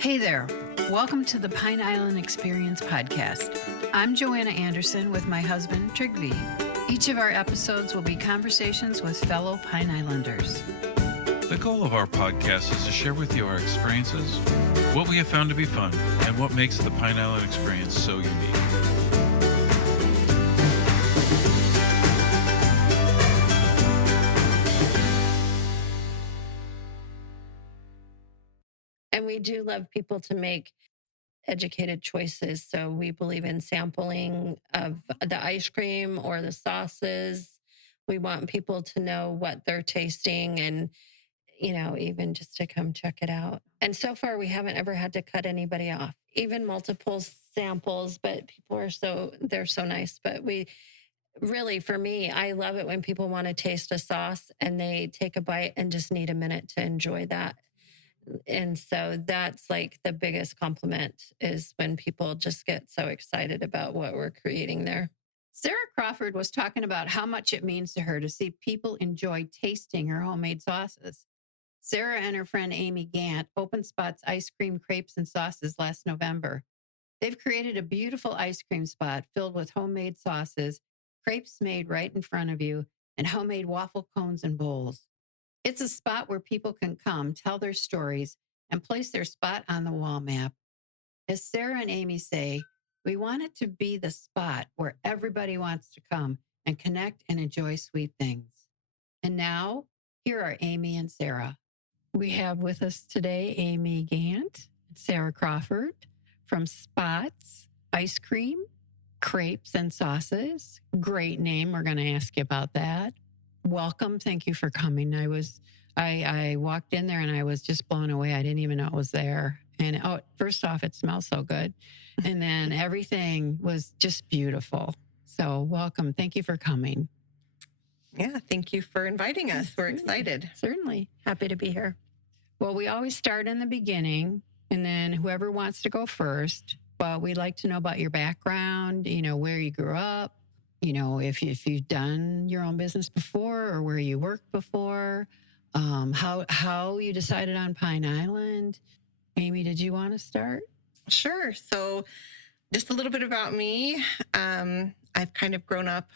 Hey there. Welcome to the Pine Island Experience podcast. I'm Joanna Anderson with my husband, Trygve. Each of our episodes will be conversations with fellow Pine Islanders. The goal of our podcast is to share with you our experiences, what we have found to be fun, and what makes the Pine Island experience so unique. And we do love people to make educated choices. So we believe in sampling of the ice cream or the sauces. We want people to know what they're tasting and, even just to come check it out. And so far, we haven't ever had to cut anybody off, even multiple samples, but they're so nice. But for me, I love it when people want to taste a sauce and they take a bite and just need a minute to enjoy that. And so that's like the biggest compliment is when people just get so excited about what we're creating there. Sarah Crawford was talking about how much it means to her to see people enjoy tasting her homemade sauces. Sarah and her friend Aimee Gantt opened Spot's Ice Cream, Crepes and Sauces last November. They've created a beautiful ice cream spot filled with homemade sauces, crepes made right in front of you, and homemade waffle cones and bowls. It's a spot where people can come, tell their stories, and place their spot on the wall map. As Sarah and Aimee say, we want it to be the spot where everybody wants to come and connect and enjoy sweet things. And now, here are Aimee and Sarah. We have with us today Aimee Gantt, Sarah Crawford from Spot's Ice Cream, Crepes and Sauces. Great name. We're going to ask you about that. Welcome. Thank you for coming. I walked in there and I was just blown away. I didn't even know it was there. And first off, it smells so good. And then everything was just beautiful. So welcome. Thank you for coming. Yeah, thank you for inviting us. We're excited. Certainly. Happy to be here. Well, we always start in the beginning and then whoever wants to go first. But we'd like to know about your background, where you grew up, if you've done your own business before or where you worked before, how you decided on Pine Island. Aimee, did you want to start? Sure. So just a little bit about me. I've kind of grown up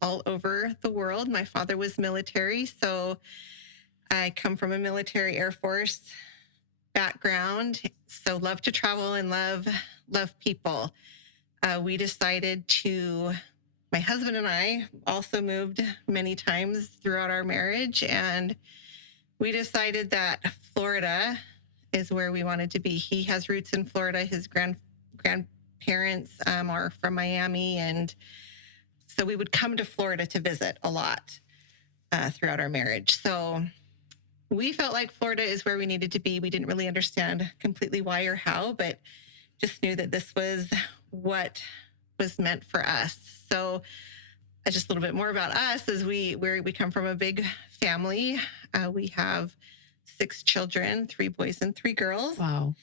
all over the world. My father was military, so I come from a military Air Force background. So love to travel and love people. We decided my husband and I also moved many times throughout our marriage, and we decided that Florida is where we wanted to be. He has roots in Florida. His grandparents are from Miami, and so we would come to Florida to visit a lot throughout our marriage. So we felt like Florida is where we needed to be. We didn't really understand completely why or how, but just knew that this was what was meant for us. So just a little bit more about us is we come from a big family. We have 6 children, 3 boys and 3 girls. Wow.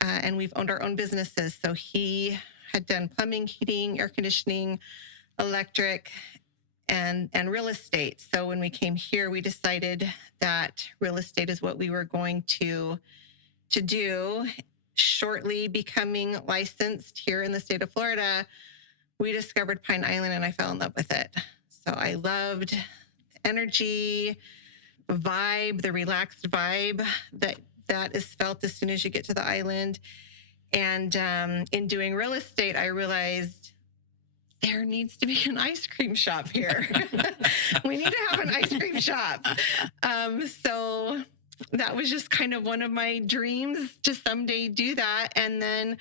And we've owned our own businesses. So he had done plumbing, heating, air conditioning, electric, and real estate. So when we came here, we decided that real estate is what we were going to do. Shortly becoming licensed here in the state of Florida, we discovered Pine Island and I fell in love with it. So I loved the energy, vibe, the relaxed vibe that is felt as soon as you get to the island. And in doing real estate, I realized there needs to be an ice cream shop here. We need to have an ice cream shop. So that was just kind of one of my dreams to someday do that. And then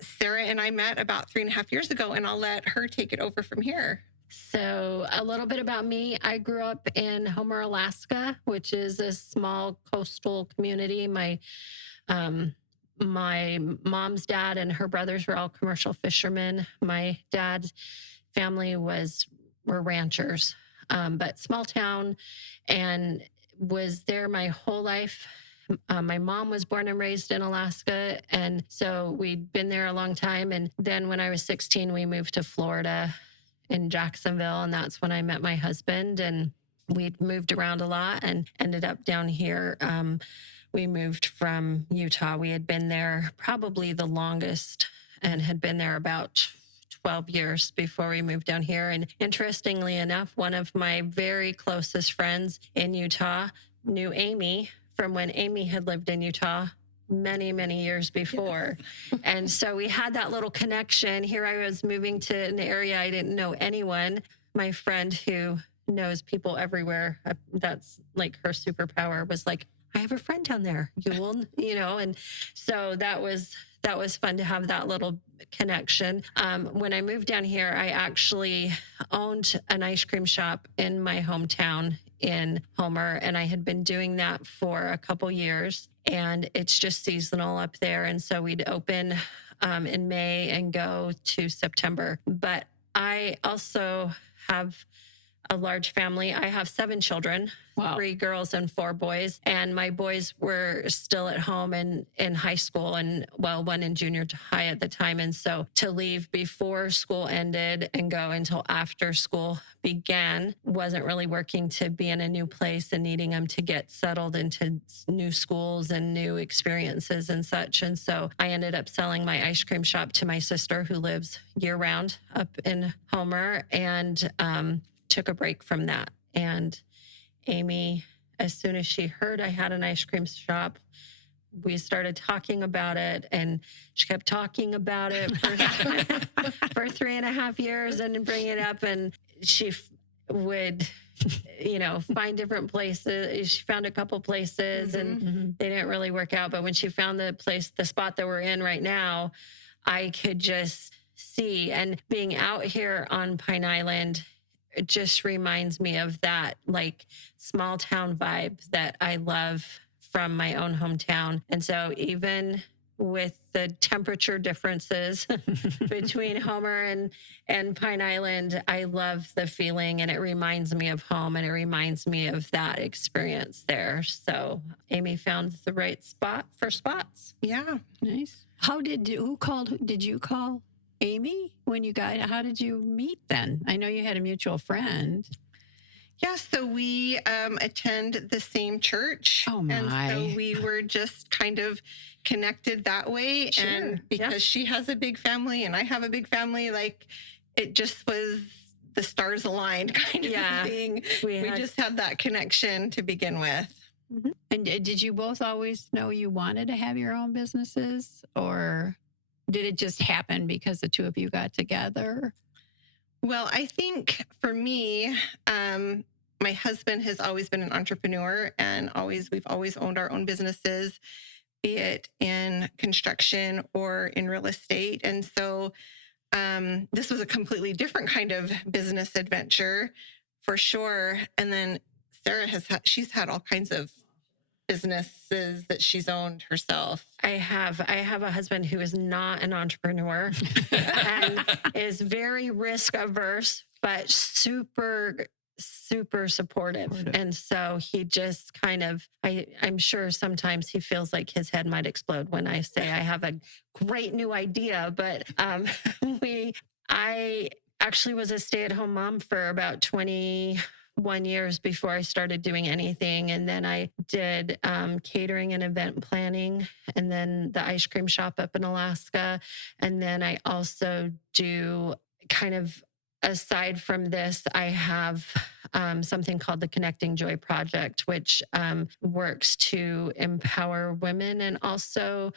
Sarah and I met about 3.5 years ago, and I'll let her take it over from here. So a little bit about me. I grew up in Homer, Alaska, which is a small coastal community. My mom's dad and her brothers were all commercial fishermen. My dad's family were ranchers, but small town, and was there my whole life. My mom was born and raised in Alaska, and so we'd been there a long time. And then when I was 16, we moved to Florida in Jacksonville, and that's when I met my husband. And we'd moved around a lot and ended up down here. We moved from Utah. We had been there probably the longest and had been there about 12 years before we moved down here. And interestingly enough, one of my very closest friends in Utah knew Aimee from when Aimee had lived in Utah many, many years before. Yes. And so we had that little connection. Here I was moving to an area I didn't know anyone. My friend who knows people everywhere, that's like her superpower, was like, I have a friend down there, you will, and so that was fun to have that little connection. When I moved down here, I actually owned an ice cream shop in my hometown in Homer, and I had been doing that for a couple years, and it's just seasonal up there. And so we'd open in May and go to September. But I also have a large family. I have 7 children, wow. 3 girls and 4 boys. And my boys were still at home and in high school, and one in junior high at the time. And so to leave before school ended and go until after school began wasn't really working, to be in a new place and needing them to get settled into new schools and new experiences and such. And so I ended up selling my ice cream shop to my sister, who lives year round up in Homer, and took a break from that. And Aimee, as soon as she heard I had an ice cream shop, we started talking about it, and she kept talking about it for 3.5 years and bring it up. And she would, find different places. She found a couple places and they didn't really work out. But when she found the spot that we're in right now, I could just see. And being out here on Pine Island, it just reminds me of that like small town vibe that I love from my own hometown. And so even with the temperature differences between Homer and Pine Island, I love the feeling, and it reminds me of home, and it reminds me of that experience there. So Aimee found the right spot for spots. Yeah. Nice. Did you call Aimee when you how did you meet then? I know you had a mutual friend. Yeah, so we attend the same church. Oh, my. And so we were just kind of connected that way. Sure. And because she has a big family and I have a big family, like it just was the stars aligned kind of thing. We just had that connection to begin with. Mm-hmm. And did you both always know you wanted to have your own businesses, or did it just happen because the two of you got together? Well, I think for me, my husband has always been an entrepreneur, and we've always owned our own businesses, be it in construction or in real estate. And so this was a completely different kind of business adventure for sure. And then Sarah she's had all kinds of businesses that she's owned herself. I have a husband who is not an entrepreneur and is very risk averse, but super supportive. And so he just kind of, I'm sure sometimes he feels like his head might explode when I say I have a great new idea, but I actually was a stay-at-home mom for about 21 years before I started doing anything. And then I did catering and event planning, and then the ice cream shop up in Alaska. And then I also do kind of, aside from this, I have something called the Connecting Joy Project, which works to empower women and also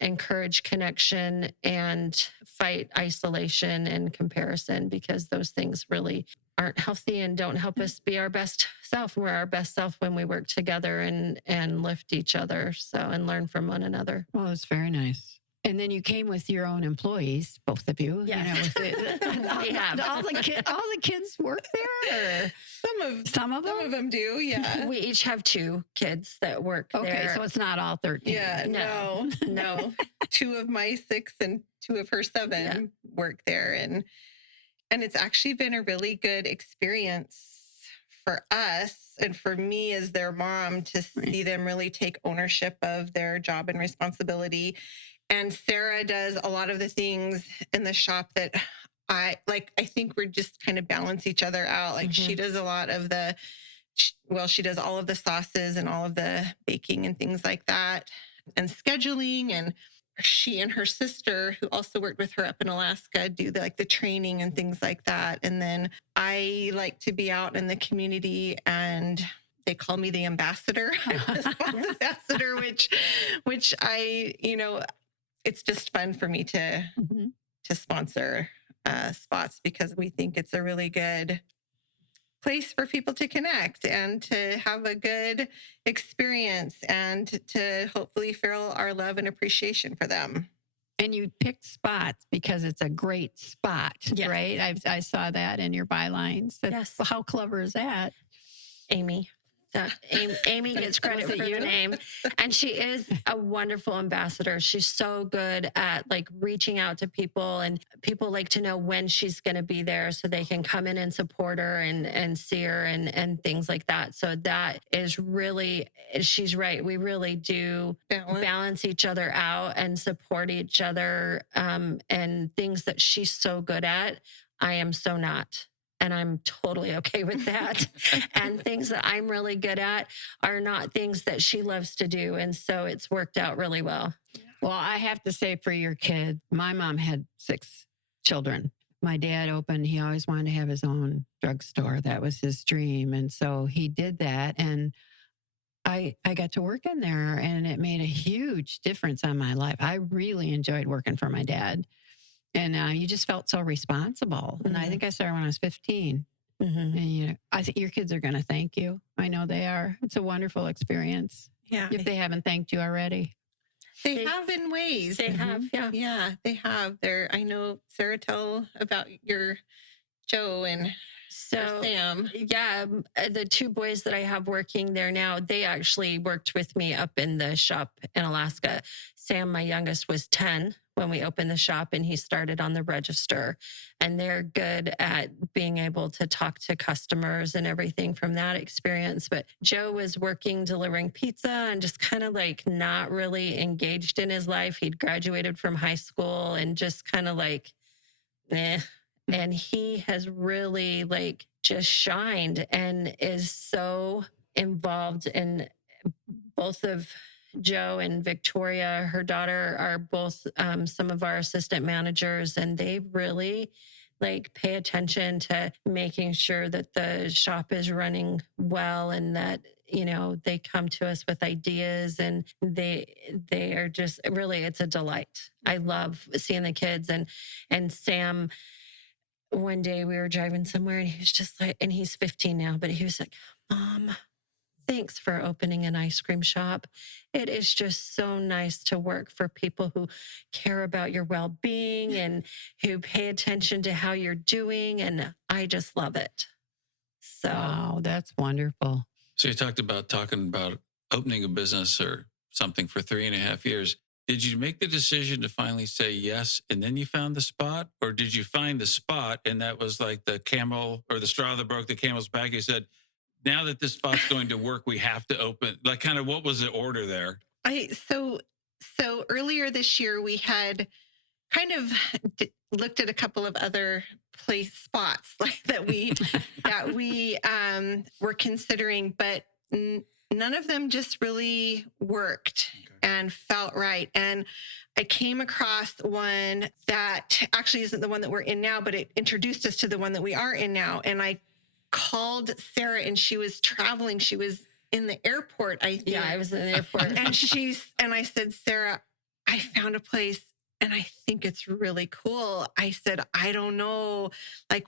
encourage connection and fight isolation and comparison, because those things really aren't healthy and don't help us be our best self. We're our best self when we work together and lift each other, and learn from one another. Well, that's very nice. And then you came with your own employees, both of you. Yes. All the kids work there? Or? Some of them do, yeah. We each have 2 kids that work there. Okay, so it's not all 13. Yeah, no. 2 of my 6 and 2 of her 7 work there. And it's actually been a really good experience for us and for me as their mom to see them really take ownership of their job and responsibility. And Sarah does a lot of the things in the shop that I think we're just kind of balance each other out. Like she does a lot of the she does all of the sauces and all of the baking and things like that, and scheduling. And she and her sister, who also worked with her up in Alaska, do the training and things like that. And then I like to be out in the community, and they call me the ambassador. I'm the sauce ambassador, which I, it's just fun for me to sponsor spots, because we think it's a really good place for people to connect and to have a good experience, and to hopefully feel our love and appreciation for them. And you picked spots because it's a great spot, right? I saw that in your bylines. Yes. How clever is that? Aimee. Aimee gets credit for the name. And she is a wonderful ambassador. She's so good at reaching out to people, and people like to know when she's going to be there so they can come in and support her and see her and things like that. So that is really, she's right. We really do balance each other out and support each other. And things that she's so good at, I am so not. And I'm totally okay with that. And things that I'm really good at are not things that she loves to do. And so it's worked out really well. Well, I have to say, for your kid, my mom had 6 children. My dad he always wanted to have his own drugstore. That was his dream. And so he did that. And I got to work in there, and it made a huge difference on my life. I really enjoyed working for my dad. And you just felt so responsible. And I think I started when I was 15. And I think your kids are going to thank you. I know they are. It's a wonderful experience. Yeah. If they haven't thanked you already. They have in ways. They have, yeah. Yeah, they have. I know, Sarah, tell about your Joe and Sam. Yeah, the 2 boys that I have working there now, they actually worked with me up in the shop in Alaska. Sam, my youngest, was 10 when we opened the shop, and he started on the register. And they're good at being able to talk to customers and everything from that experience. But Joe was working delivering pizza and just kind of not really engaged in his life. He'd graduated from high school and just kind of eh. And he has really just shined and is so involved in both of Joe and Victoria, her daughter, are both some of our assistant managers, and they really pay attention to making sure that the shop is running well, and that they come to us with ideas, and they are just really, it's a delight. I love seeing the kids. And Sam, one day we were driving somewhere, and he was just and he's 15 now, but he was like, Mom, thanks for opening an ice cream shop. It is just so nice to work for people who care about your well-being and who pay attention to how you're doing. And I just love it. So, wow, that's wonderful. So you talking about opening a business or something for 3.5 years. Did you make the decision to finally say yes, and then you found the spot? Or did you find the spot and that was the camel or the straw that broke the camel's back? You said, now that this spot's going to work, we have to open. Kind of what was the order there? So earlier this year, we had kind of looked at a couple of other spots that we were considering, but none of them just really worked and felt right. And I came across one that actually isn't the one that we're in now, but it introduced us to the one that we are in now. And I called Sarah, and she was traveling. She was in the airport, I think. Yeah, I was in the airport. And I said, Sarah, I found a place, and I think it's really cool. I said, I don't know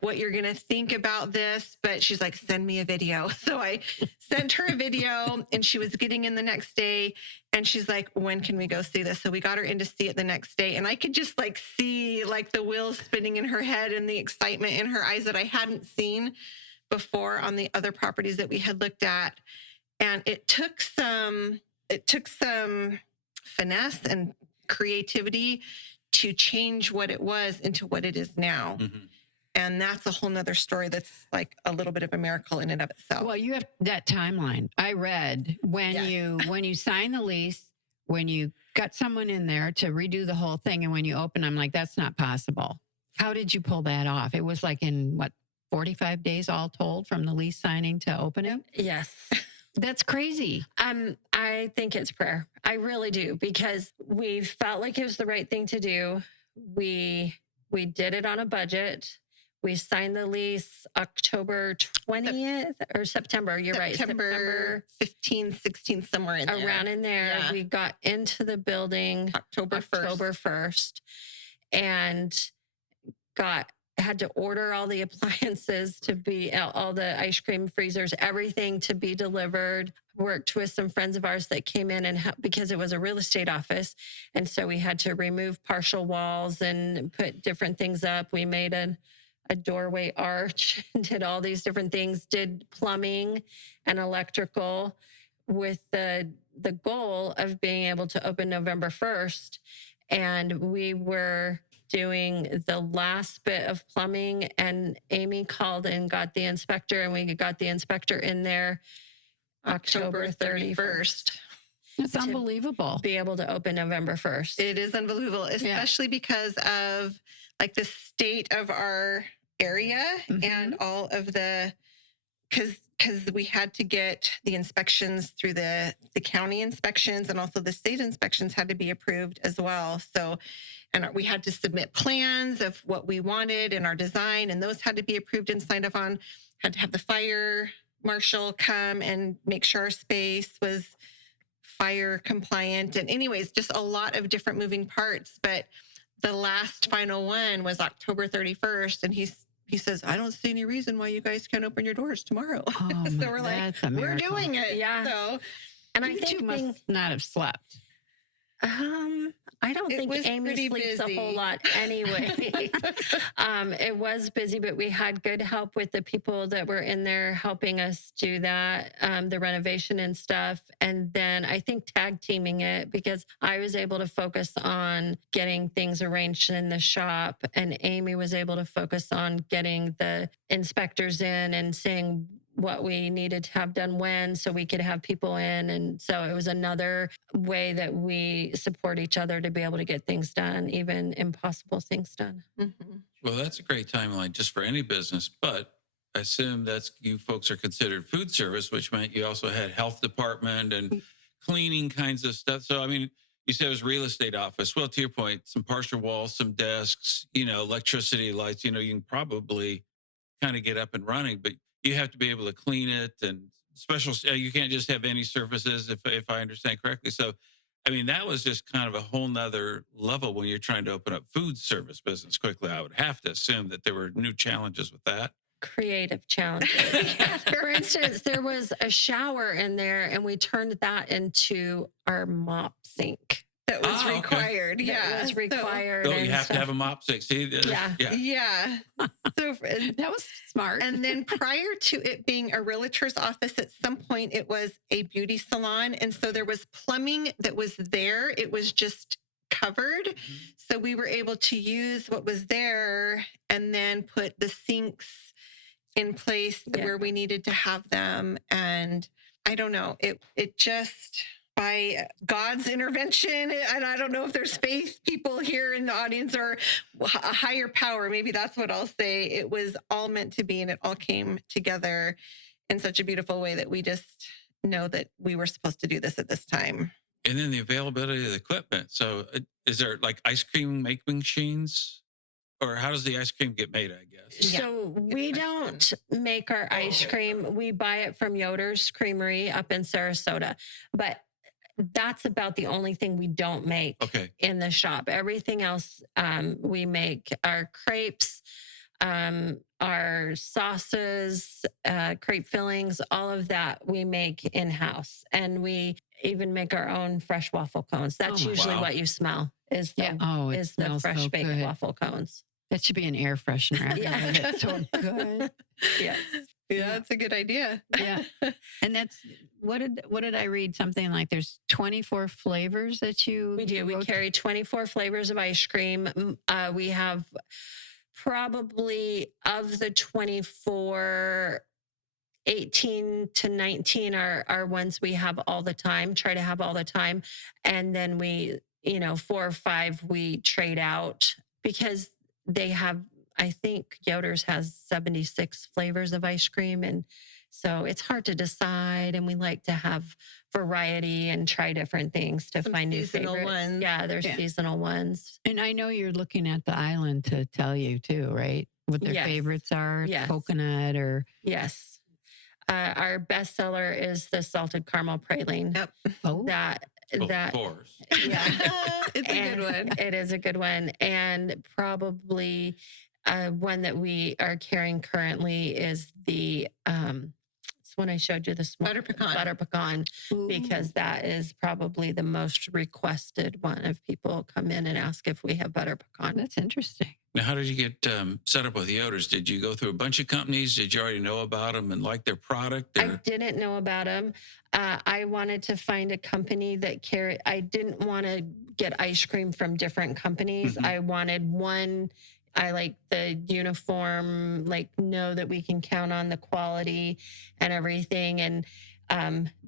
what you're going to think about this, but she's like, send me a video. So I sent her a video, and she was getting in the next day, and she's like, when can we go see this? So we got her in to see it the next day, and I could just see the wheels spinning in her head and the excitement in her eyes that I hadn't seen before on the other properties that we had looked at. And it took some finesse and creativity to change what it was into what it is now. Mm-hmm. And that's a whole nother story that's a little bit of a miracle in and of itself. Well, you have that timeline. I read when you sign the lease, when you got someone in there to redo the whole thing, and when you open, I'm like, that's not possible. How did you pull that off? It was in what, 45 days all told from the lease signing to opening? Yes. That's crazy. I think it's prayer. I really do, because we felt like it was the right thing to do. We did it on a budget. We signed the lease October 20th or September. You're right. September 15th, 16th, somewhere in there. Around in there. Yeah. We got into the building October 1st and had to order all the appliances to be all the ice cream freezers, everything to be delivered. Worked with some friends of ours that came in and because it was a real estate office. And so we had to remove partial walls and put different things up. We made a doorway arch, did all these different things, did plumbing and electrical with the goal of being able to open November 1st. And we were doing the last bit of plumbing, and Aimee called and got the inspector, and we got the inspector in there October 31st. It's unbelievable. Be able to open November 1st. It is unbelievable, especially because of like the state of our area and all of the, because we had to get the inspections through the county inspections, and also the state inspections had to be approved as well. So, and we had to submit plans of what we wanted in our design, and those had to be approved and signed off on. Had to have the fire marshal come and make sure our space was fire compliant. And anyways, just a lot of different moving parts. But the last final one was October 31st. And he says, I don't see any reason why you guys can't open your doors tomorrow. Oh, so we're like, we're doing it. Yeah. So, and I think you must not have slept. I don't think Aimee sleeps a whole lot anyway. It was busy, but we had good help with the people that were in there helping us do that, the renovation and stuff. And then I think tag teaming it, because I was able to focus on getting things arranged in the shop, and Aimee was able to focus on getting the inspectors in and seeing what we needed to have done when, so we could have people in. And so it was another way that we support each other to be able to get things done, even impossible things done. Mm-hmm. Well, that's a great timeline just for any business, but I assume that's you folks are considered food service, which meant you also had health department and cleaning kinds of stuff. So, I mean, you said it was real estate office. Well, to your point, some partial walls, some desks, electricity, lights, you can probably kind of get up and running, but you have to be able to clean it, and you can't just have any surfaces, if I understand correctly. So, I mean, that was just kind of a whole nother level when you're trying to open up food service business quickly. I would have to assume that there were new challenges with that. Creative challenges. For instance, there was a shower in there, and we turned that into our mop sink. That was required. Okay. Yeah. It was required. So you have to have a mop stick. See? Yeah. So that was smart. And then prior to it being a realtor's office, at some point it was a beauty salon. And so there was plumbing that was there. It was just covered. Mm-hmm. So we were able to use what was there and then put the sinks in place where we needed to have them. And I don't know, it just... by God's intervention, and I don't know if there's faith people here in the audience or a higher power, maybe that's what I'll say. It was all meant to be, and it all came together in such a beautiful way that we just know that we were supposed to do this at this time. And then the availability of the equipment. So is there like ice cream making machines? Or how does the ice cream get made, I guess? So we don't make our ice cream. We buy it from Yoder's Creamery up in Sarasota. But that's about the only thing we don't make in the shop. Everything else we make. Our crepes, our sauces, crepe fillings, all of that we make in-house. And we even make our own fresh waffle cones. That's usually what you smell is the fresh baked waffle cones. That should be an air freshener. It's so good. Yes. Yeah, that's a good idea. Yeah. And that's, what did I read? Something like there's 24 flavors that we do. We carry 24 flavors of ice cream. We have probably of the 24, 18 to 19 are ones we have all the time, try to have all the time. And then we, 4 or 5 we trade out because they have I think Yoder's has 76 flavors of ice cream. And so it's hard to decide. And we like to have variety and try different things to Some find new seasonal favorites. ones. Yeah, there's Yeah. seasonal ones. And I know you're looking at the island to tell you too, right? What their Yes. favorites are, Yes. coconut or Yes. Our bestseller is the salted caramel praline. Yep. That Of that course. yeah. It's a good And one. It is a good one. And probably one that we are carrying currently is the it's one I showed you this morning. Butter pecan. Because that is probably the most requested one. If people come in and ask if we have butter pecan. that's interesting. Now, how did you get set up with Yoders? Did you go through a bunch of companies? Did you already know about them and like their product? I Or? didn't know about them. I wanted to find a company that carried. I didn't want to get ice cream from different companies. Mhm. I wanted one. I like the uniform, like know that we can count on the quality and everything. And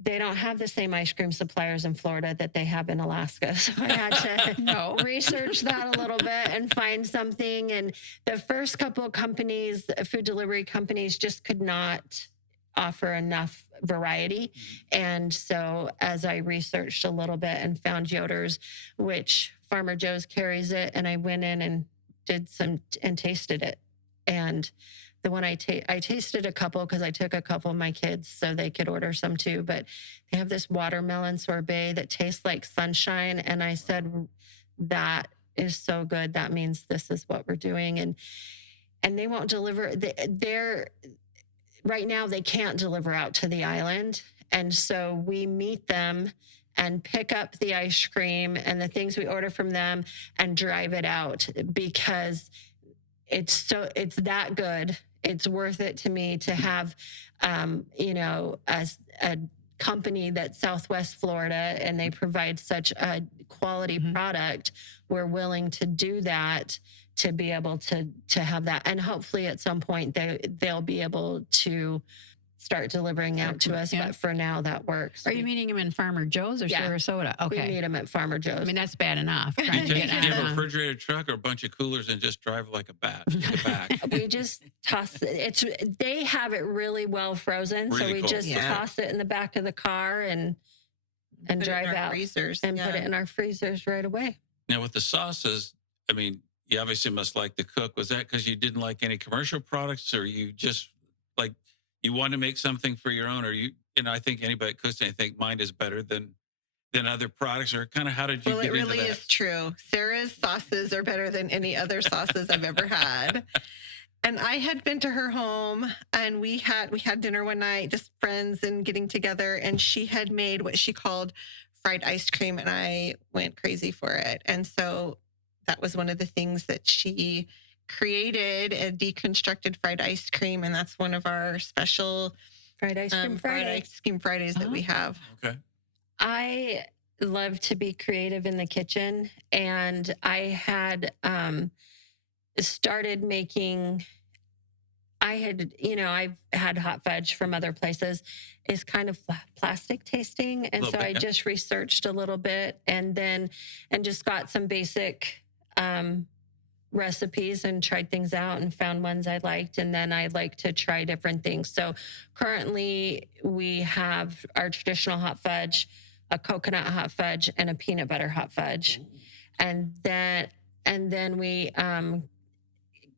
they don't have the same ice cream suppliers in Florida that they have in Alaska. So I had to No. research that a little bit and find something. And the first couple of companies, food delivery companies, just could not offer enough variety. And so as I researched a little bit and found Yoder's, which Farmer Joe's carries it, and I went in and did some and tasted it. And the one I tasted a couple because I took a couple of my kids so they could order some too. But they have this watermelon sorbet that tastes like sunshine. And I said, that is so good. That means this is what we're doing. And they won't deliver. They're right now, they can't deliver out to the island. And so we meet them and pick up the ice cream and the things we order from them and drive it out because it's that good. It's worth it to me to have, as a company that's Southwest Florida and they provide such a quality product. We're willing to do that to be able to have that. And hopefully at some point they'll be able to start delivering out to us. Yeah. But for now, that works. Are you meeting them in Farmer Joe's or Yeah. Sarasota? We Okay. meet them at Farmer Joe's. I mean, that's bad enough. Do Trying you to get have a out of refrigerated truck or a bunch of coolers and just drive like a bat in the back? we just toss it. They have it really well frozen. So Really we cool. just Yeah. toss it in the back of the car and Put it in drive our out freezers. and put yeah. it in our freezers right away. Now, with the sauces, I mean, you obviously must like to cook. Was that because you didn't like any commercial products, or you just like you want to make something for your own, or I think anybody that cooks anything, mine is better than other products, or kind of how did you Well, get it really into that? is true. Sarah's sauces are better than any other sauces I've ever had. And I had been to her home and we had dinner one night, just friends and getting together. And she had made what she called fried ice cream. And I went crazy for it. And so that was one of the things that she created, a deconstructed fried ice cream. And that's one of our special Fried ice cream fried Friday. ice cream Fridays that we have. Okay. I love to be creative in the kitchen, and I had started making. I've had hot fudge from other places. It's kind of plastic tasting, and so Little I bit. just researched a little bit, and just got some basic recipes and tried things out and found ones I liked. And then I like to try different things. So currently we have our traditional hot fudge, a coconut hot fudge, and a peanut butter hot fudge. And then we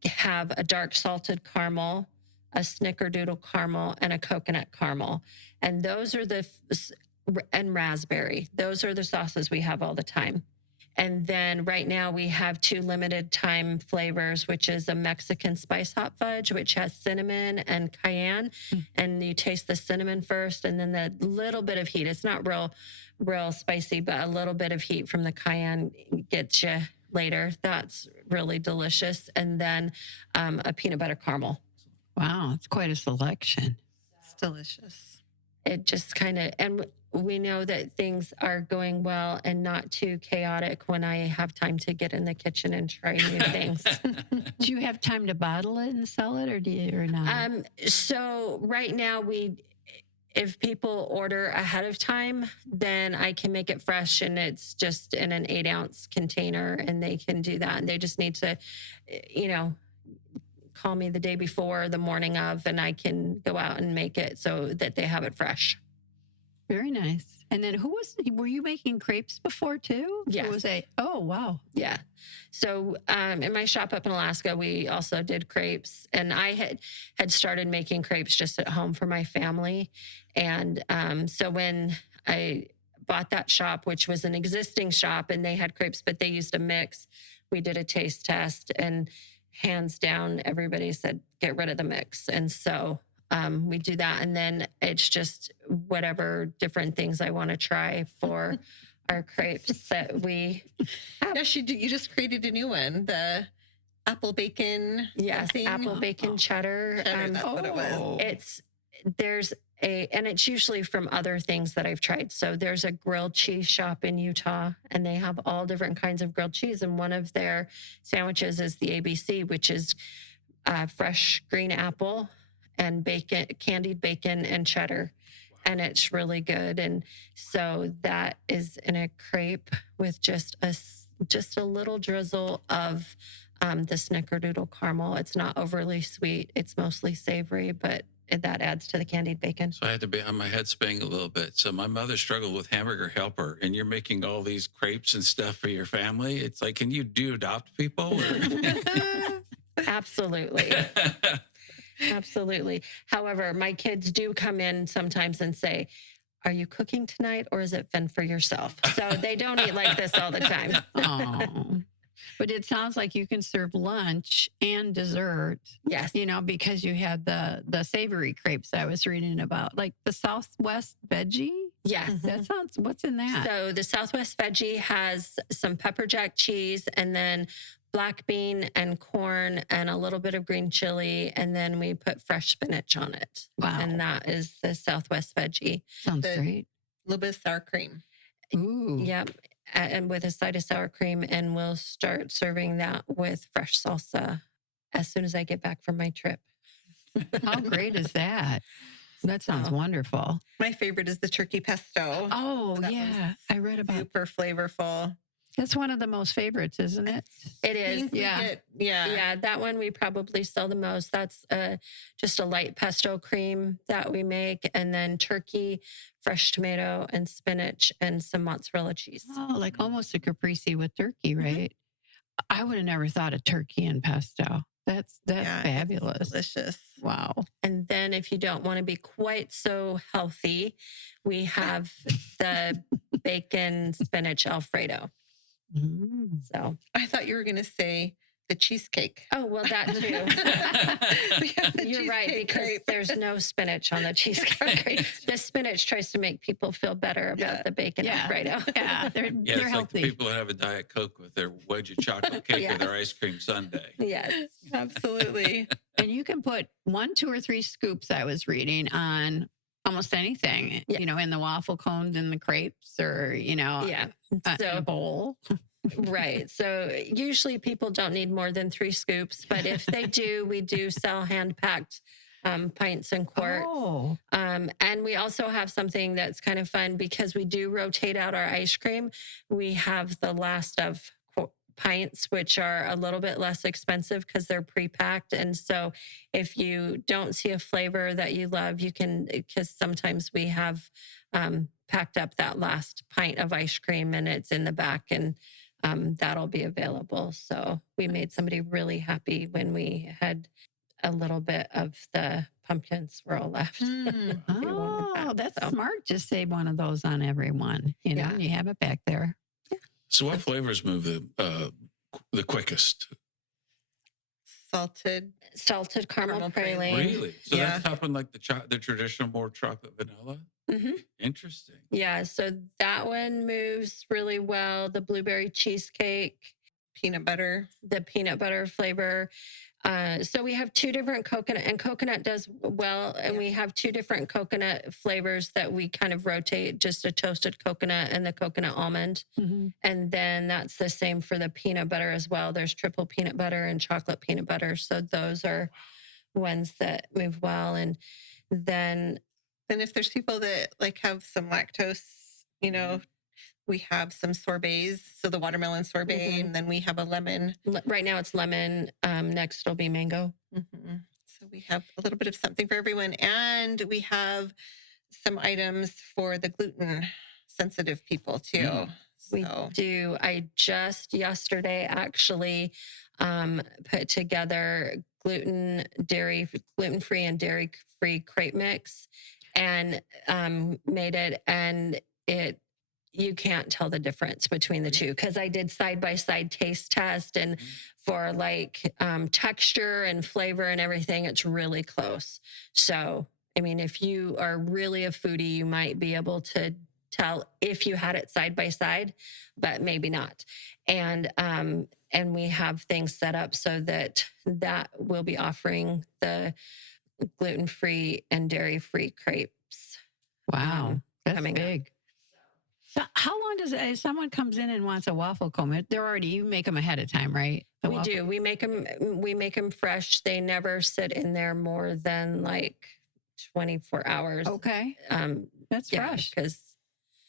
have a dark salted caramel, a snickerdoodle caramel, and a coconut caramel. And those are and raspberry. Those are the sauces we have all the time. And then right now we have 2 limited time flavors, which is a Mexican spice hot fudge, which has cinnamon and cayenne. And you taste the cinnamon first, and then the little bit of heat. It's not real spicy, but a little bit of heat from the cayenne gets you later. That's really delicious. And then a peanut butter caramel. Wow, it's quite a selection. It's delicious. It just kind of, and we know that things are going well and not too chaotic when I have time to get in the kitchen and try new things. Do you have time to bottle it and sell it, or not? So right now if people order ahead of time, then I can make it fresh, and it's just in an 8-ounce container, and they can do that. And they just need to, call me the day before, the morning of, and I can go out and make it so that they have it fresh. Very nice. And then were you making crepes before too? Yes. Oh, wow. Yeah. So in my shop up in Alaska, we also did crepes, and I had started making crepes just at home for my family. And so when I bought that shop, which was an existing shop, and they had crepes, but they used a mix, we did a taste test, and hands down, everybody said, get rid of the mix. And so we do that. And then it's just whatever different things I want to try for our crepes that we have. Yes, you just created a new one, the apple bacon. Yes, something. apple bacon cheddar. Cheddar, that's what it was. And it's usually from other things that I've tried. So there's a grilled cheese shop in Utah, and they have all different kinds of grilled cheese. And one of their sandwiches is the ABC, which is fresh green apple and bacon, candied bacon and cheddar. And it's really good. And so that is in a crepe with just a little drizzle of the snickerdoodle caramel. It's not overly sweet. It's mostly savory, but that adds to the candied bacon. So I had to be on my head spinning a little bit. So my mother struggled with hamburger helper, and you're making all these crepes and stuff for your family. It's like, can you adopt people? Absolutely. Absolutely. However, my kids do come in sometimes and say, are you cooking tonight, or is it fend for yourself? So they don't eat like this all the time. Oh. But it sounds like you can serve lunch and dessert. Yes. Because you had the savory crepes I was reading about, like the Southwest veggie. Yes. What's in that? So the Southwest veggie has some pepper jack cheese, and then black bean and corn and a little bit of green chili. And then we put fresh spinach on it. Wow. And that is the Southwest veggie. Sounds great. A little bit of sour cream. Ooh. Yep. And with a side of sour cream. And we'll start serving that with fresh salsa as soon as I get back from my trip. How great is that? That sounds wonderful. My favorite is the turkey pesto. Oh, yeah. I read about Super flavorful. That's one of the most favorites, isn't it? It is. Yeah. Yeah, that one we probably sell the most. That's just a light pesto cream that we make. And then turkey, fresh tomato, and spinach, and some mozzarella cheese. Oh, like almost a caprese with turkey, right? Mm-hmm. I would have never thought of turkey and pesto. That's fabulous. Delicious. Wow. And then if you don't want to be quite so healthy, we have the bacon spinach Alfredo. So I thought you were going to say the cheesecake. Oh, well, that too. You're right, because there's no spinach on the cheesecake. The spinach tries to make people feel better about the bacon Alfredo. Yeah, they're healthy. Like the people that have a Diet Coke with their wedge of chocolate cake or their ice cream sundae. Yes, absolutely. And you can put 1, 2, or 3 scoops, I was reading, on almost anything, in the waffle cones and the crepes, or, in a bowl. Right. So usually people don't need more than 3 scoops, but if they do, we do sell hand-packed pints and quarts. Oh. And we also have something that's kind of fun because we do rotate out our ice cream. We have the last of pints, which are a little bit less expensive because they're pre-packed. And so if you don't see a flavor that you love, you can, because sometimes we have packed up that last pint of ice cream and it's in the back, and that'll be available. So we made somebody really happy when we had a little bit of the pumpkin swirl left. Oh, that's smart. Just save one of those on everyone. You have it back there. So what flavors move the quickest? Salted caramel praline. Really? So that's topping like the traditional more chocolate vanilla? Mm-hmm. Interesting. Yeah, so that one moves really well. The blueberry cheesecake. Peanut butter. The peanut butter flavor. So we have 2 different coconut, and coconut does well. And we have 2 different coconut flavors that we kind of rotate, just a toasted coconut and the coconut almond. Mm-hmm. And then that's the same for the peanut butter as well. There's triple peanut butter and chocolate peanut butter. So those are ones that move well. And then if there's people that like have some lactose, We have some sorbets, so the watermelon sorbet, and then we have a lemon. Right now it's lemon. Next it'll be mango. So we have a little bit of something for everyone. And we have some items for the gluten sensitive people too. We do. I just yesterday actually put together gluten-free and dairy-free crepe mix and made it. And you can't tell the difference between the two because I did side-by-side taste test and for like texture and flavor and everything, it's really close. So, I mean, if you are really a foodie, you might be able to tell if you had it side by side, but maybe not. And we have things set up so that we'll be offering the gluten-free and dairy-free crepes. Wow. That's coming big. So how long if someone comes in and wants a waffle cone, you make them ahead of time, right? We do. We make them fresh. They never sit in there more than like 24 hours. Okay. That's fresh.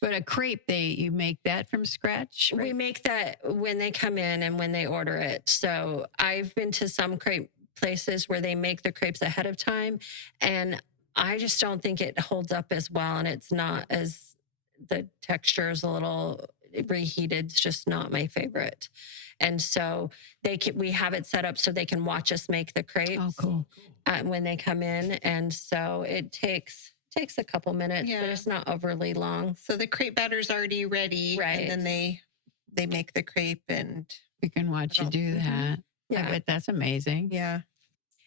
But a crepe, you make that from scratch? Right? We make that when they come in and when they order it. So I've been to some crepe places where they make the crepes ahead of time, and I just don't think it holds up as well, and it's not as, the texture is a little reheated. It's just not my favorite. And so we have it set up so they can watch us make the crepes. Oh, cool. When they come in. And so it takes a couple minutes, but it's not overly long. So the crepe batter's already ready. Right. And then they make the crepe and we can watch you do that. Yeah. I bet that's amazing. Yeah.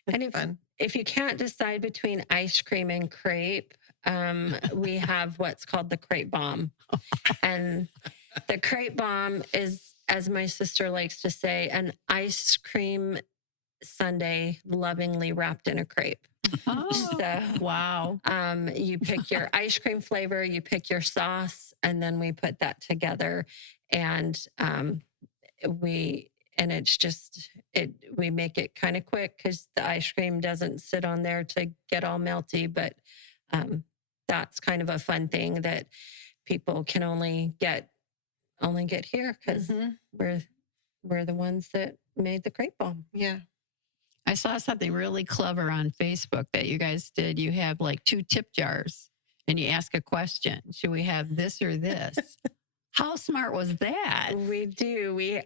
And fun. If you can't decide between ice cream and crepe, we have what's called the crepe bomb. And the crepe bomb is, as my sister likes to say, an ice cream sundae lovingly wrapped in a crepe. Oh, So, wow. you pick your ice cream flavor, you pick your sauce, and then we put that together. And we make it kind of quick because the ice cream doesn't sit on there to get all melty. But that's kind of a fun thing that people can only get here because we're the ones that made the crepe bomb. Yeah. I saw something really clever on Facebook that you guys did. You have like 2 tip jars and you ask a question. Should we have this or this? How smart was that? We do. We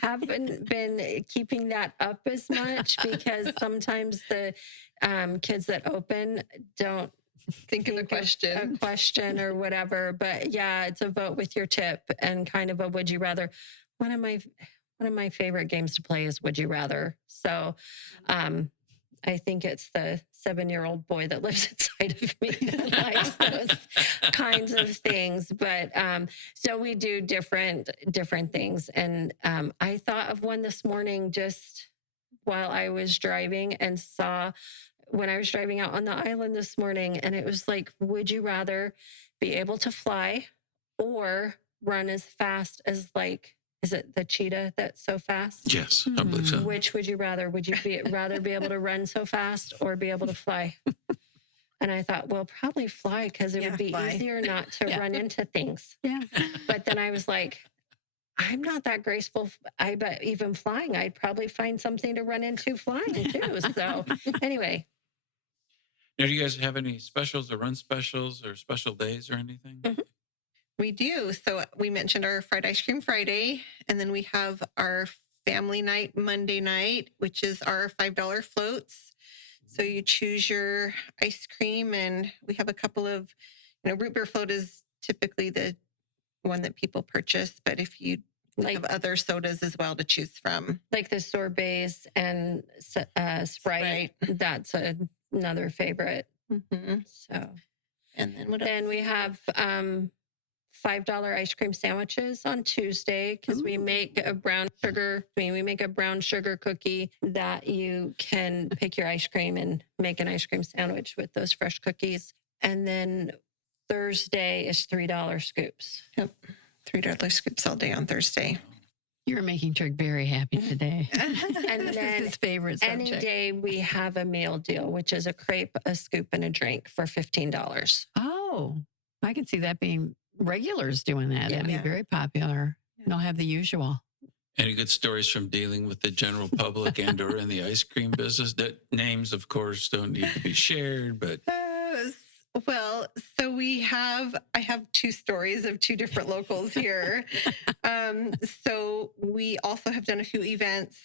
haven't been keeping that up as much because sometimes the kids that open don't think of a question or whatever. But yeah, it's a vote with your tip and kind of a would you rather. One of my favorite games to play is Would You Rather. So I think it's the 7-year-old boy that lives inside of me that likes those kinds of things. But so we do different things. And I thought of one this morning just while I was driving and saw when I was driving out on the island this morning. And it was like, would you rather be able to fly or run as fast as is it the cheetah that's so fast? Yes, I believe so. Which would you rather? Would you rather be able to run so fast or be able to fly? And I thought, well, probably fly because it would be easier not to run into things. Yeah. But then I was like, I'm not that graceful. I bet even flying, I'd probably find something to run into flying too. So anyway. Now, do you guys have any specials or run specials or special days or anything? Mm-hmm. We do. So we mentioned our fried ice cream Friday, and then we have our family night Monday night, which is our $5 floats. So you choose your ice cream, and we have a couple of, root beer float is typically the one that people purchase, but if you have other sodas as well to choose from. Like the sorbets and Sprite, that's another favorite. Mm-hmm. So, and then what else? Then we have $5 ice cream sandwiches on Tuesday because we make a brown sugar cookie that you can pick your ice cream and make an ice cream sandwich with those fresh cookies. And then Thursday is $3 scoops. Yep. $3 scoops all day on Thursday. You're making Trick very happy today. And This then is his favorite subject. any day we have a meal deal, which is a crepe, a scoop, and a drink for $15. Oh, I can see that being regulars doing that. It'd be Yeah. very popular. They'll have the usual. Any good stories from dealing with the general public and or in the ice cream business? That names, of course, don't need to be shared, but Well, so I have two stories of two different locals here. So we also have done a few events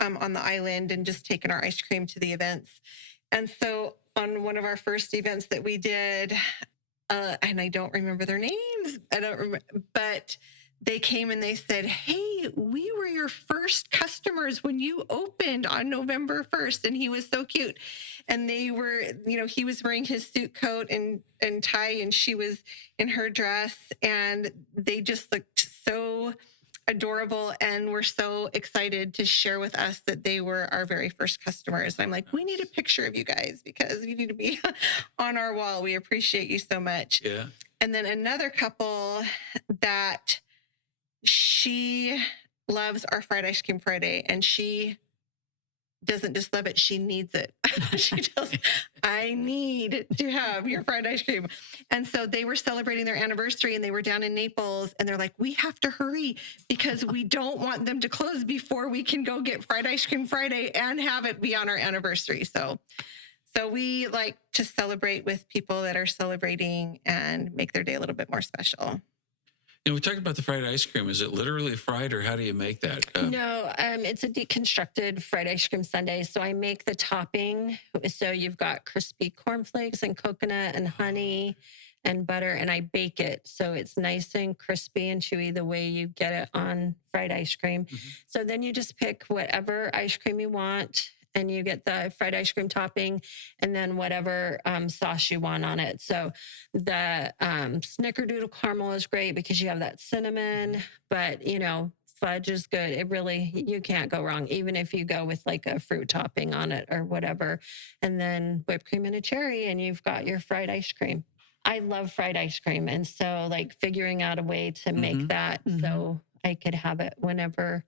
on the island and just taken our ice cream to the events. And so on one of our first events that we did, and I don't remember their names, but they came and they said, "Hey, we were your first customers when you opened on November 1st." And he was so cute. And they were, he was wearing his suit coat and tie, and she was in her dress. And they just looked so adorable and were so excited to share with us that they were our very first customers. I'm like, we need a picture of you guys because you need to be on our wall. We appreciate you so much. yeah. And then another couple that she loves our fried ice cream Friday, and she doesn't just love it, she needs it. She tells me, I need to have your fried ice cream. And so they were celebrating their anniversary and they were down in Naples, and they're like, we have to hurry because we don't want them to close before we can go get fried ice cream Friday and have it be on our anniversary. So we like to celebrate with people that are celebrating and make their day a little bit more special. We talked about the fried ice cream. Is it literally fried, or how do you make that? No, it's a deconstructed fried ice cream sundae. So I make the topping. So you've got crispy cornflakes and coconut and honey and butter, and I bake it. So it's nice and crispy and chewy the way you get it on fried ice cream. Mm-hmm. So then you just pick whatever ice cream you want, and you get the fried ice cream topping and then whatever sauce you want on it. So the snickerdoodle caramel is great because you have that cinnamon, but fudge is good. It really, you can't go wrong, even if you go with like a fruit topping on it or whatever. And then whipped cream and a cherry, and you've got your fried ice cream. I love fried ice cream. And so like figuring out a way to make that so I could have it whenever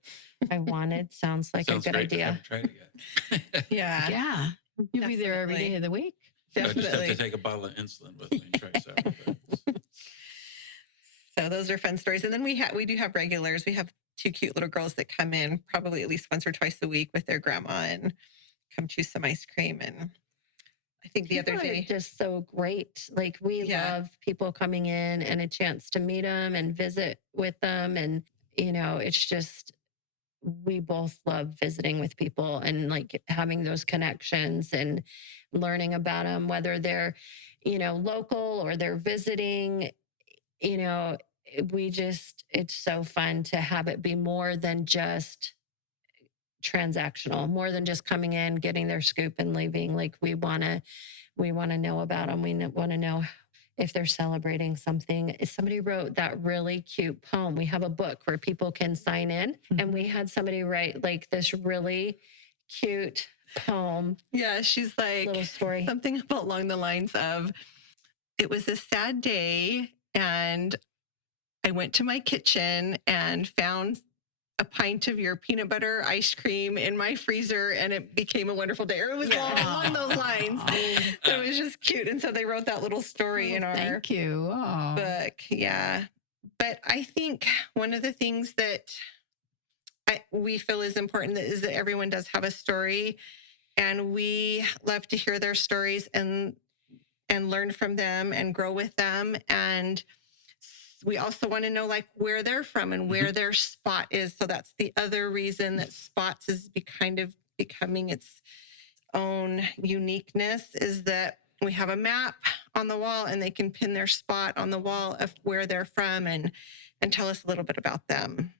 I wanted sounds like Sounds a good great. I idea. haven't tried it yet. Yeah. Yeah. You'll be there every day of the week. I just have Definitely. to take a bottle of insulin with me and try several things. So those are fun stories. And then we do have regulars. We have two cute little girls that come in probably at least once or twice a week with their grandma and come choose some ice cream. And I think the People other are day, just so great. Like we love people coming in and a chance to meet them and visit with them. And, it's just, we both love visiting with people and like having those connections and learning about them, whether they're, local or they're visiting, it's so fun to have it be more than just transactional, more than just coming in, getting their scoop and leaving. Like we want to know about them. We want to know if they're celebrating something. Somebody wrote that really cute poem. We have a book where people can sign in, and we had somebody write like this really cute poem. yeah, she's like Little story. something along the lines of, it was a sad day and I went to my kitchen and found a pint of your peanut butter ice cream in my freezer, and it became a wonderful day. Or it was along those lines. It was just cute. And so they wrote that little story in our Thank you. Oh. book. Yeah. But I think one of the things that we feel is important is that everyone does have a story, and we love to hear their stories and learn from them and grow with them. And we also want to know like where they're from and where their spot is. So that's the other reason that Spots is becoming its own uniqueness, is that we have a map on the wall and they can pin their spot on the wall of where they're from and tell us a little bit about them.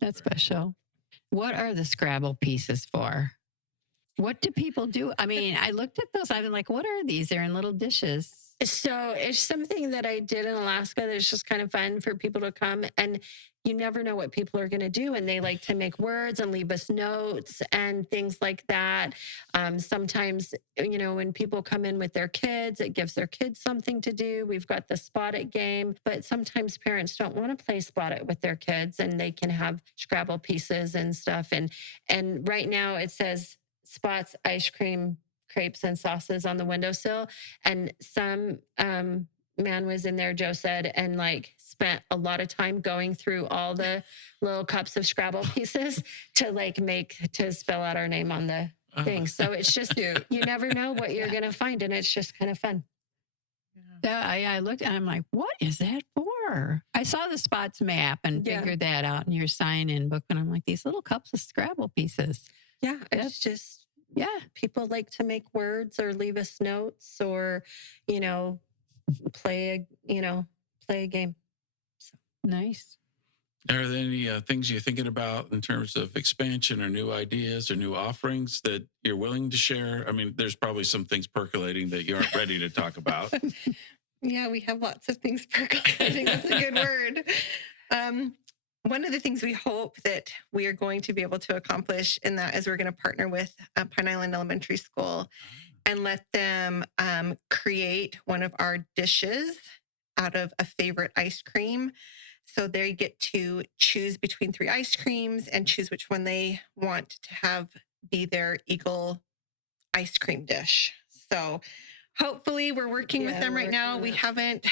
That's special. What are the Scrabble pieces for? What do people do? I mean, I looked at those. I've been like, what are these? They're in little dishes. So it's something that I did in Alaska that's just kind of fun for people to come, and you never know what people are going to do. And they like to make words and leave us notes and things like that. Sometimes, when people come in with their kids, it gives their kids something to do. We've got the Spot It game, but sometimes parents don't want to play Spot It with their kids, and they can have Scrabble pieces and stuff. And right now it says Spots Ice Cream, Crepes and Sauces on the windowsill. And some man was in there, Joe said, and like spent a lot of time going through all the little cups of Scrabble pieces to spell out our name on the thing. So it's just, Cute. you never know what you're going to find. And it's just kind of fun. Yeah, I looked and I'm like, what is that for? I saw the spots map and Yeah. figured that out in your sign-in book. And I'm like, these little cups of Scrabble pieces. Yeah. It's just, Yeah. people like to make words or leave us notes or, play a game. So. Nice. Are there any things you're thinking about in terms of expansion or new ideas or new offerings that you're willing to share? I mean, there's probably some things percolating that you aren't ready to talk about. Yeah, we have lots of things percolating. That's a good word. One of the things we hope that we are going to be able to accomplish in that is we're going to partner with Pine Island Elementary School and let them create one of our dishes out of a favorite ice cream. So they get to choose between 3 ice creams and choose which one they want to have be their Eagle ice cream dish. So hopefully we're working with them right now. We haven't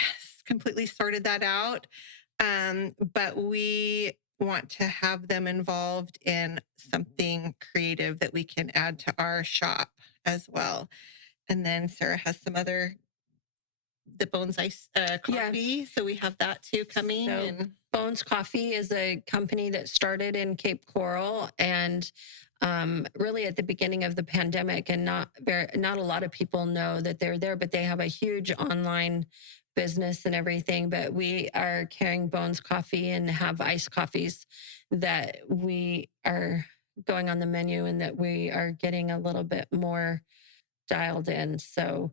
completely sorted that out, but we want to have them involved in something creative that we can add to our shop as well. And then Sarah has some other the Bones Ice coffee. So we have that too coming. So and Bones Coffee is a company that started in Cape Coral and really at the beginning of the pandemic, and not a lot of people know that they're there, but they have a huge online business and everything. But we are carrying Bones Coffee and have iced coffees that we are going on the menu and that we are getting a little bit more dialed in. So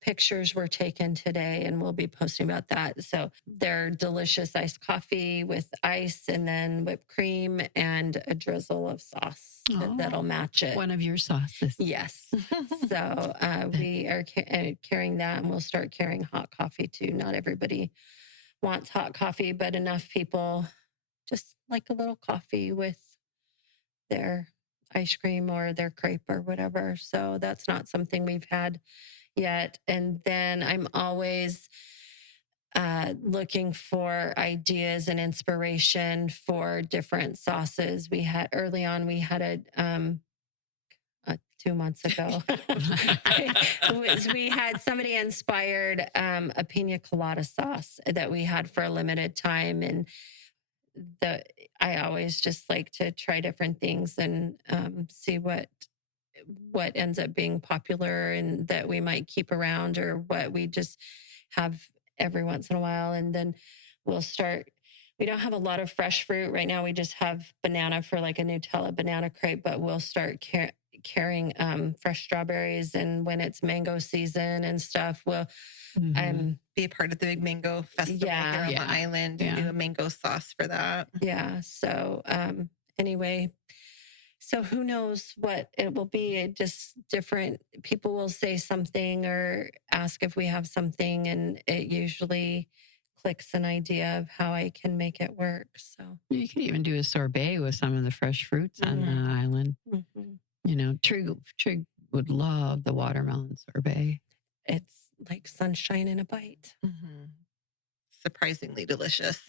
pictures were taken today and we'll be posting about that. So they're delicious iced coffee with ice and then whipped cream and a drizzle of sauce that'll match it. One of your sauces. Yes. So we are carrying that, and we'll start carrying hot coffee too. Not everybody wants hot coffee, but enough people just like a little coffee with their ice cream or their crepe or whatever. So that's not something we've had yet. And then I'm always looking for ideas and inspiration for different sauces. We had early on, we had 2 months ago, we had somebody inspired a pina colada sauce that we had for a limited time. And I always just like to try different things and see what ends up being popular and that we might keep around or what we just have every once in a while. And then we'll start. We don't have a lot of fresh fruit right now. We just have banana for like a Nutella banana crepe, but we'll start carrying fresh strawberries. And when it's mango season and stuff, we'll be a part of the big mango festival here on the island and do a mango sauce for that. Yeah. So anyway, so who knows what it will be? It just different people will say something or ask if we have something, and it usually clicks an idea of how I can make it work. So you could even do a sorbet with some of the fresh fruits on the island. You know, Trig would love the watermelon sorbet. It's like sunshine in a bite. Surprisingly delicious.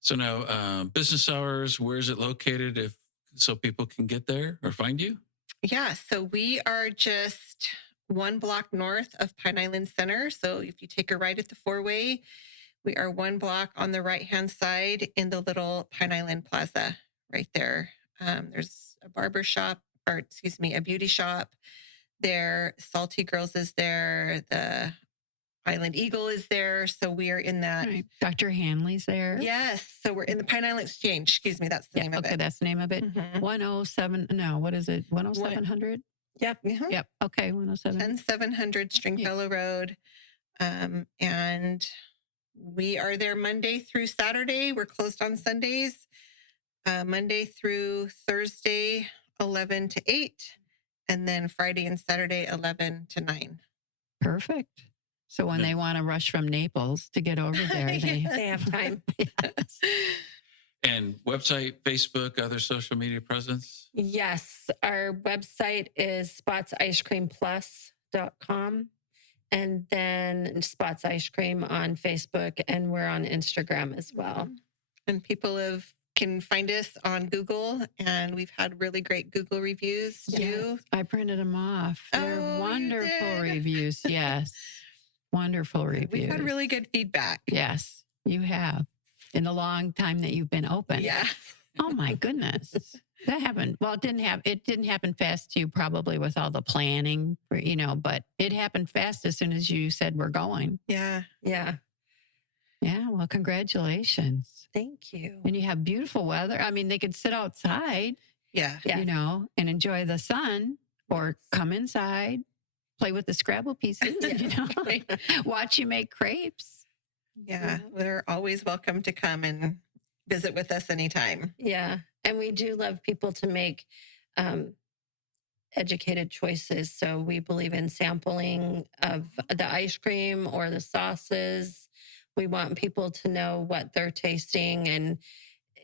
So now, business hours, where is it located so people can get there or find you? Yeah, so we are just 1 block north of Pine Island Center. So if you take a right at the 4-way, we are 1 block on the right-hand side in the little Pine Island Plaza right there. There's a a beauty shop there. Salty Girls is there. The Island Eagle is there. So we are in that. Right. Dr. Hanley's there. Yes. So we're in the Pine Island Exchange. Excuse me. That's the name of it. Okay, that's the name of it. 107. No, what is it? 10700? Yep. Yep. Okay, 107. 10700 Stringfellow Road. And we are there Monday through Saturday. We're closed on Sundays. Monday through Thursday, 11 to 8. And then Friday and Saturday, 11 to 9. Perfect. So when they want to rush from Naples to get over there, they have time. Yes. And website, Facebook, other social media presence? Yes. Our website is spotsicecreamplus.com. and then Spots Ice Cream on Facebook, and we're on Instagram as well. And people can find us on Google, and we've had really great Google reviews too. Yes, I printed them off. They're Oh, you wonderful did? reviews. Yes. Wonderful We've reviews. had really good feedback. Yes, you have. In the long time that you've been open. Yes. Oh my goodness. That happened. Well, it didn't happen fast to you probably with all the planning, but it happened fast as soon as you said we're going. Yeah. Yeah. Yeah. Well, congratulations. Thank you. And you have beautiful weather. I mean, they could sit outside, Yeah. Yeah. and enjoy the sun or come inside, play with the Scrabble pieces, watch you make crepes. Yeah. They're always welcome to come and visit with us anytime. Yeah. And we do love people to make educated choices. So we believe in sampling of the ice cream or the sauces. We want people to know what they're tasting and,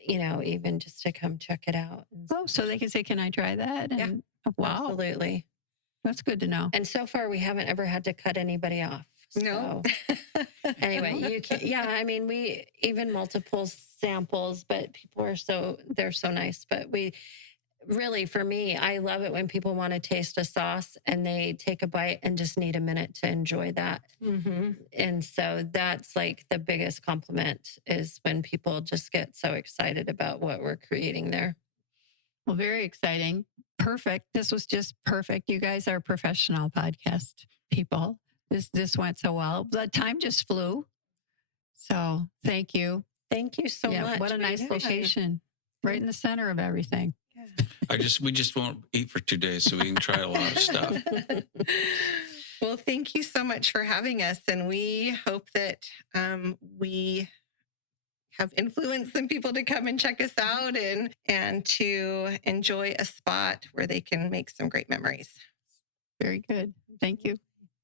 even just to come check it out. Oh, so they can say, can I try that? Yeah. And, wow. Absolutely. That's good to know. And so far, we haven't ever had to cut anybody off. No. So anyway, you can, we even multiple samples, but people they're so nice. But we really, for me, I love it when people want to taste a sauce and they take a bite and just need a minute to enjoy that. Mm-hmm. And so that's like the biggest compliment is when people just get so excited about what we're creating there. Well, very exciting. Perfect. This was just perfect. You guys are professional podcast people. This went so well. The time just flew. So thank you. Thank you so much. What a nice Yeah. location. Right in the center of everything. Yeah. We just won't eat for 2 days so we can try a lot of stuff. Well, thank you so much for having us. And we hope that we have influenced some people to come and check us out and to enjoy a spot where they can make some great memories. Very good. Thank you.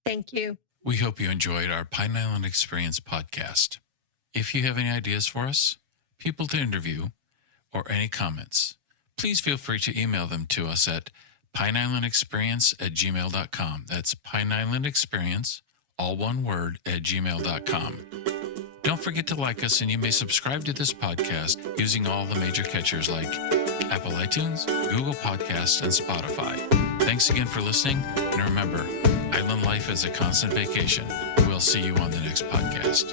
Thank you. We hope you enjoyed our Pine Island Experience podcast. If you have any ideas for us, people to interview, or any comments, please feel free to email them to us at pineislandexperience@gmail.com. That's pineislandexperience, all one word, @gmail.com. Don't forget to like us, and you may subscribe to this podcast using all the major catchers like Apple iTunes, Google Podcasts, and Spotify. Thanks again for listening, and remember, island life is a constant vacation. We'll see you on the next podcast.